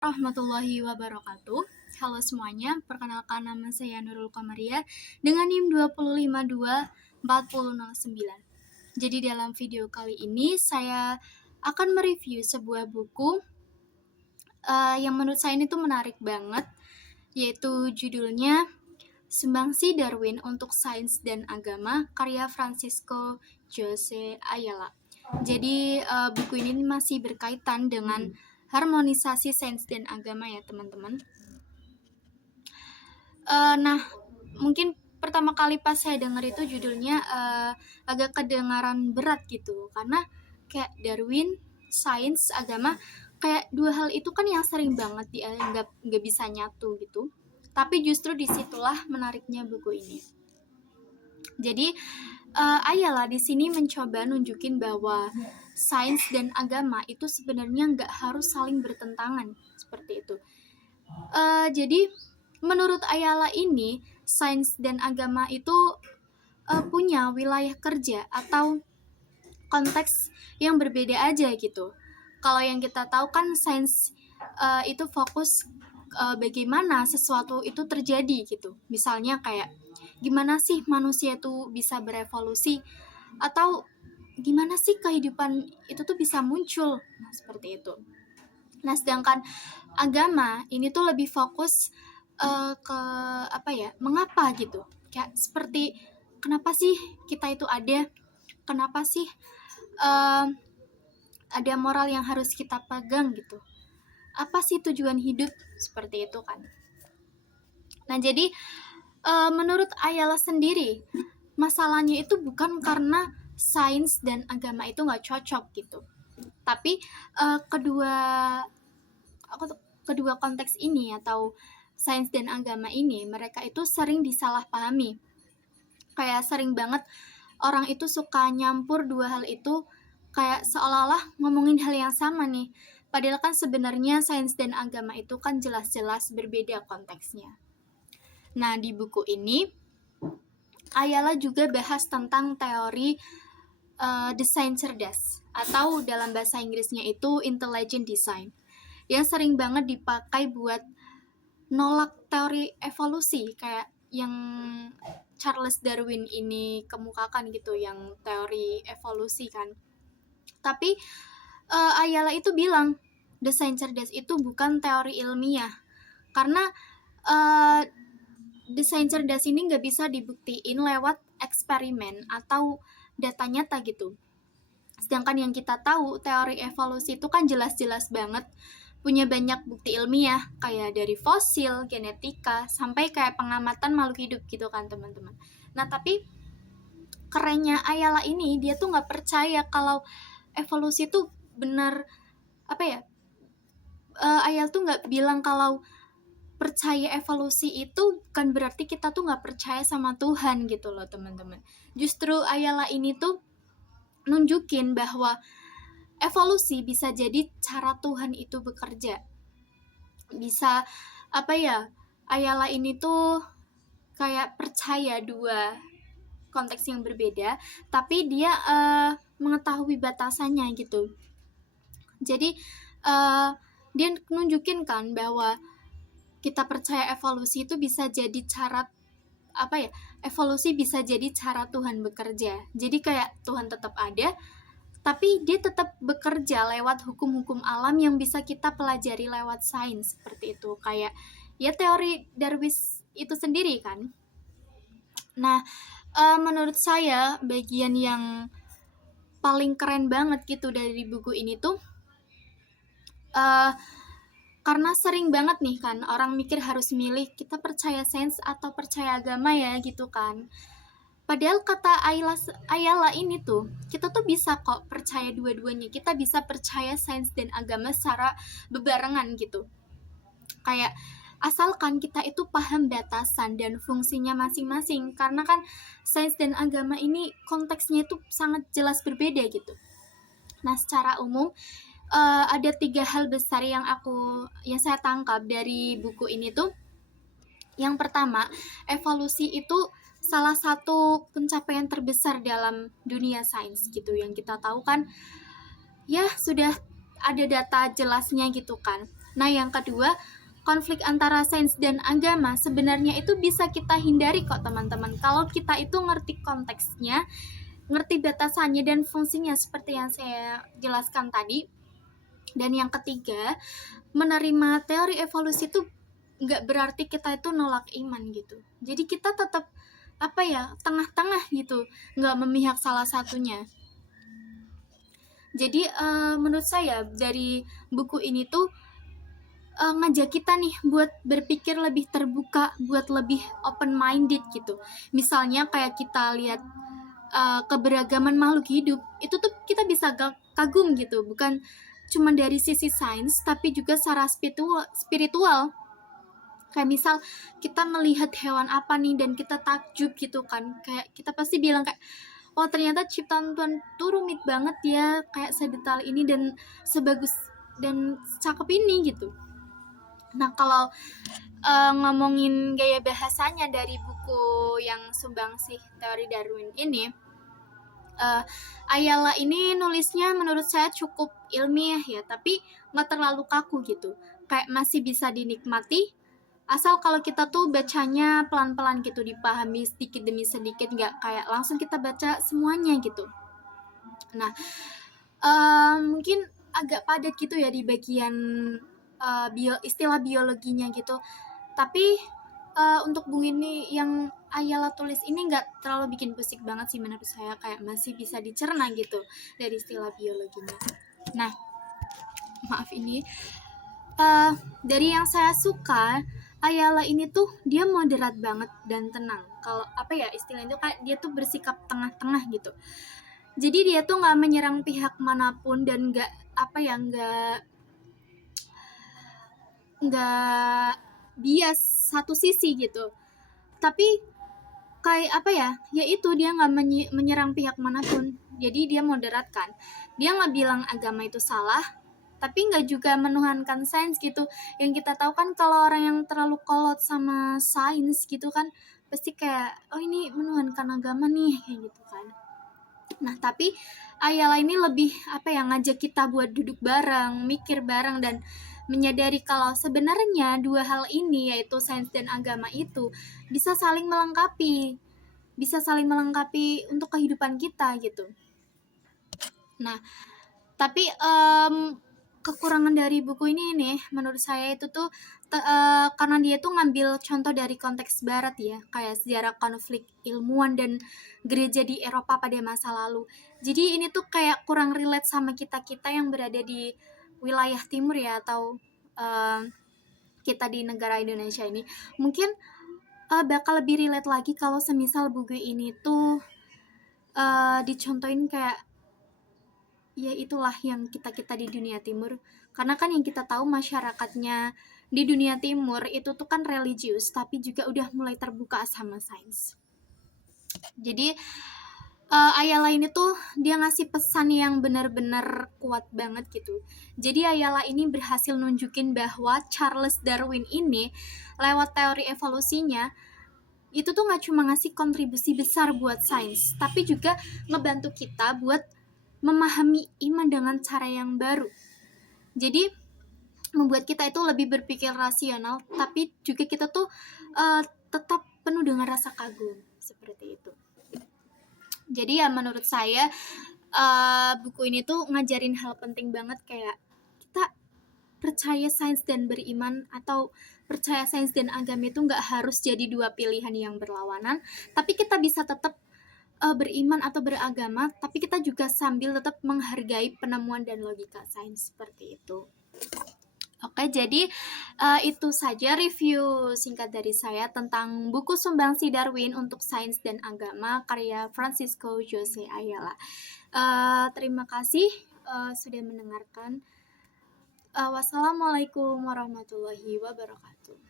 Warahmatullahi wabarakatuh. Halo semuanya, perkenalkan nama saya Nurul Qamaria dengan NIM 2552409. Jadi dalam video kali ini saya akan mereview sebuah buku yang menurut saya ini tuh menarik banget, yaitu judulnya Sumbangsi Darwin untuk Sains dan Agama, karya Francisco Jose Ayala. Jadi buku ini masih berkaitan dengan harmonisasi sains dan agama ya teman-teman. Nah, mungkin pertama kali pas saya dengar itu judulnya agak kedengaran berat gitu, karena kayak Darwin, sains, agama, kayak dua hal itu kan yang sering banget dianggap nggak bisa nyatu gitu. Tapi justru disitulah menariknya buku ini. Jadi Ayala di sini mencoba nunjukin bahwa sains dan agama itu sebenarnya nggak harus saling bertentangan seperti itu. Jadi menurut Ayala ini sains dan agama itu punya wilayah kerja atau konteks yang berbeda aja gitu. Kalau yang kita tahu kan sains itu fokus bagaimana sesuatu itu terjadi gitu. Misalnya kayak gimana sih manusia itu bisa berevolusi, atau gimana sih kehidupan itu tuh bisa muncul, nah seperti itu. Nah sedangkan agama ini tuh lebih fokus ke mengapa gitu, kayak seperti kenapa sih kita itu ada, kenapa sih ada moral yang harus kita pegang gitu, apa sih tujuan hidup, seperti itu kan. Nah jadi menurut Ayala sendiri, masalahnya itu bukan karena sains dan agama itu nggak cocok gitu, tapi kedua konteks ini atau sains dan agama ini, mereka itu sering disalahpahami. Kayak sering banget orang itu suka nyampur dua hal itu, kayak seolah-olah ngomongin hal yang sama nih. Padahal kan sebenarnya sains dan agama itu kan jelas-jelas berbeda konteksnya. Nah, di buku ini Ayala juga bahas tentang teori desain cerdas, atau dalam bahasa Inggrisnya itu intelligent design, yang sering banget dipakai buat nolak teori evolusi kayak yang Charles Darwin ini kemukakan gitu, yang teori evolusi kan. Tapi Ayala itu bilang desain cerdas itu bukan teori ilmiah, karena desain cerdas ini nggak bisa dibuktiin lewat eksperimen atau data nyata gitu. Sedangkan yang kita tahu, teori evolusi itu kan jelas-jelas banget punya banyak bukti ilmiah, kayak dari fosil, genetika, sampai kayak pengamatan makhluk hidup gitu kan teman-teman. Nah tapi kerennya Ayala ini, dia tuh nggak percaya kalau evolusi itu benar, Ayala tuh nggak bilang kalau percaya evolusi itu kan berarti kita tuh nggak percaya sama Tuhan gitu loh teman-teman. Justru Ayala ini tuh nunjukin bahwa evolusi bisa jadi cara Tuhan itu bekerja. Bisa Ayala ini tuh kayak percaya dua konteks yang berbeda, tapi dia mengetahui batasannya gitu. Jadi dia nunjukin kan bahwa kita percaya evolusi itu bisa jadi cara evolusi bisa jadi cara Tuhan bekerja. Jadi kayak Tuhan tetap ada, tapi dia tetap bekerja lewat hukum-hukum alam yang bisa kita pelajari lewat sains, seperti itu. Kayak ya teori Darwin itu sendiri kan. Nah menurut saya bagian yang paling keren banget gitu dari buku ini tuh karena sering banget nih kan orang mikir harus milih, kita percaya sains atau percaya agama ya gitu kan. Padahal kata Ayala ini tuh, kita tuh bisa kok percaya dua-duanya. Kita bisa percaya sains dan agama secara bebarengan gitu. Kayak asalkan kita itu paham batasan dan fungsinya masing-masing. Karena kan sains dan agama ini konteksnya itu sangat jelas berbeda gitu. Nah secara umum ada 3 hal besar yang saya tangkap dari buku ini tuh. Yang pertama, evolusi itu salah satu pencapaian terbesar dalam dunia sains gitu. Yang kita tahu kan ya sudah ada data jelasnya gitu kan. Nah, yang kedua, konflik antara sains dan agama sebenarnya itu bisa kita hindari kok teman-teman. Kalau kita itu ngerti konteksnya, ngerti batasannya dan fungsinya seperti yang saya jelaskan tadi. Dan yang ketiga, menerima teori evolusi itu nggak berarti kita itu nolak iman gitu. Jadi kita tetap tengah-tengah gitu, nggak memihak salah satunya. Jadi menurut saya dari buku ini tuh ngajak kita nih buat berpikir lebih terbuka, buat lebih open minded gitu. Misalnya kayak kita lihat keberagaman makhluk hidup, itu tuh kita bisa kagum gitu, bukan cuma dari sisi sains tapi juga secara spiritual. Kayak misal kita melihat hewan apa nih dan kita takjub gitu kan, kayak kita pasti bilang kayak, oh ternyata ciptaan Tuhan tuh rumit banget ya, kayak sedetail ini dan sebagus dan cakep ini gitu. Nah, kalau ngomongin gaya bahasanya dari buku yang Sumbangsih Teori Darwin ini, Ayala ini nulisnya menurut saya cukup ilmiah ya, tapi nggak terlalu kaku gitu. Kayak masih bisa dinikmati, asal kalau kita tuh bacanya pelan-pelan gitu, dipahami sedikit demi sedikit, nggak kayak langsung kita baca semuanya gitu. Nah, mungkin agak padat gitu ya di bagian istilah biologinya gitu. Tapi untuk buku ini yang Ayala tulis ini nggak terlalu bikin pusing banget sih menurut saya, kayak masih bisa dicerna gitu dari istilah biologinya. Nah, maaf ini dari yang saya suka, Ayala ini tuh dia moderat banget dan tenang. Kalau istilahnya itu kayak dia tuh bersikap tengah-tengah gitu. Jadi dia tuh nggak menyerang pihak manapun dan nggak bias satu sisi gitu. Tapi kayak itu dia nggak menyerang pihak manapun. Jadi dia moderat kan. Dia nggak bilang agama itu salah, tapi nggak juga menuhankan sains gitu. Yang kita tahu kan kalau orang yang terlalu kolot sama sains gitu kan, pasti kayak, oh ini menuhankan agama nih, kayak gitu kan. Nah, tapi Ayala ini lebih ngajak kita buat duduk bareng, mikir bareng, dan menyadari kalau sebenarnya dua hal ini, yaitu sains dan agama itu bisa saling melengkapi untuk kehidupan kita gitu. Nah, tapi kekurangan dari buku ini nih menurut saya itu tuh karena dia tuh ngambil contoh dari konteks barat ya, kayak sejarah konflik ilmuwan dan gereja di Eropa pada masa lalu. Jadi ini tuh kayak kurang relate sama kita-kita yang berada di wilayah timur ya, atau kita di negara Indonesia ini. Mungkin bakal lebih relate lagi kalau semisal buku ini tuh dicontohin kayak, ya itulah yang kita di dunia timur, karena kan yang kita tahu masyarakatnya di dunia timur itu tuh kan religius, tapi juga udah mulai terbuka sama sains. Jadi Ayala ini tuh dia ngasih pesan yang benar-benar kuat banget gitu. Jadi Ayala ini berhasil nunjukin bahwa Charles Darwin ini lewat teori evolusinya itu tuh gak cuma ngasih kontribusi besar buat sains, tapi juga ngebantu kita buat memahami iman dengan cara yang baru. Jadi membuat kita itu lebih berpikir rasional, tapi juga kita tuh tetap penuh dengan rasa kagum, seperti itu. Jadi ya menurut saya buku ini tuh ngajarin hal penting banget, kayak kita percaya sains dan beriman, atau percaya sains dan agama itu nggak harus jadi dua pilihan yang berlawanan, tapi kita bisa tetap beriman atau beragama, tapi kita juga sambil tetap menghargai penemuan dan logika sains, seperti itu. Oke, jadi itu saja review singkat dari saya tentang buku Sumbangsih Darwin untuk Sains dan Agama karya Francisco Jose Ayala. Terima kasih sudah mendengarkan. Wassalamualaikum warahmatullahi wabarakatuh.